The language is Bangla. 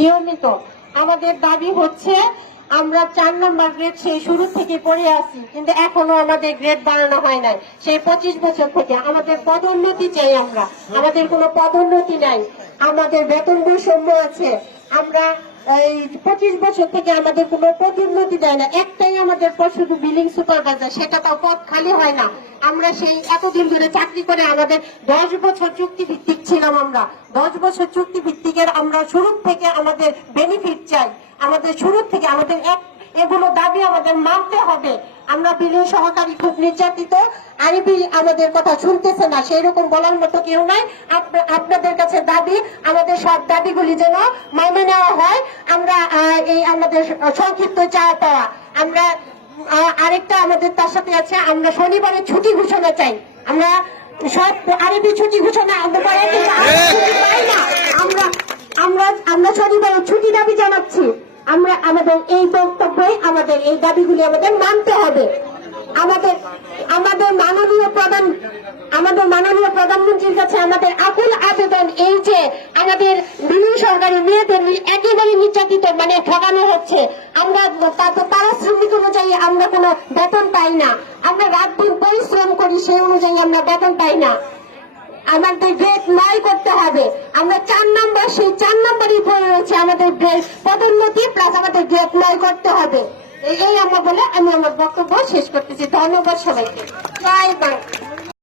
নিয়মিত। আমাদের দাবি হচ্ছে, আমরা চার নম্বর গ্রেড সেই শুরু থেকে পড়ে আসি কিন্তু এখনও আমাদের গ্রেড বাড়ানো হয় নাই। সেই পঁচিশ বছর থেকে আমাদের পদোন্নতি চাই আমরা। আমাদের কোনো পদোন্নতি নাই। আমাদের বেতন বৈষম্য আছে। আমরা এই পঁচিশ বছর থেকে আমাদের কোনো পদোন্নতি দেয় না। একটাই আমাদের শুধু বিলিং সুপারভাইজার সেটা তাও পদ খালি হয় না। আমরা সেই এতদিন ধরে চাকরি করে আমাদের দশ বছর চুক্তি ভিত্তিক ছিলাম আমরা। দশ বছর চুক্তি ভিত্তিকের আমরা শুরু থেকে আমাদের বেনিফিট চাই। আমাদের শুরু থেকে আমাদের এক এগুলো দাবি আমাদের মানতে হবে। আমরা বিলীন সহকারী খুব নির্যাতিত। আইবি আমাদের কথা শুনতেছে না সেই রকম বলার মতো কেউ নাই। আপ- আপনাদের কাছে দাবি আমাদের সব দাবিগুলি যেন মেনে নেওয়া হয়। আমরা এই আমাদের সংক্ষিপ্ত চাওয়া পাওয়া। আমরা আরেকটা আমাদের তার সাথে আছে আমরা শনিবারে ছুটি ঘোষণা চাই। আমরা সব আরবি ছুটি ঘোষণা আমরা আমরা আমরা শনিবারে ছুটি দাবি জানাচ্ছি। আমরা আমাদের এই বক্তব্যই আমাদের এই দাবিগুলি আমাদের মানতে হবে। আমাদের আমাদের মাননীয় প্রধান, আমাদের মাননীয় প্রধানমন্ত্রীর কাছে আমাদের আকুল আবেদন এই যে আমাদের বিভিন্ন সরকারি মেয়েদের একেবারে নির্যাতিত মানে ঠকানো হচ্ছে। আমরা তাতে পারিশ্রমিক অনুযায়ী আমরা কোনো বেতন পাই না। আমরা রাত দিন পরিশ্রম করি, সেই অনুযায়ী আমরা বেতন পাই না। আমাদের গ্রেড নয় রয়েছে আমাদের পদোন্নতি প্লাস আমাদের গ্রেড নয় করতে হবে। এই- এই আমরা বলে আমি আমার বক্তব্য শেষ করতেছি। ধন্যবাদ সবাইকে। জয় বাংলা।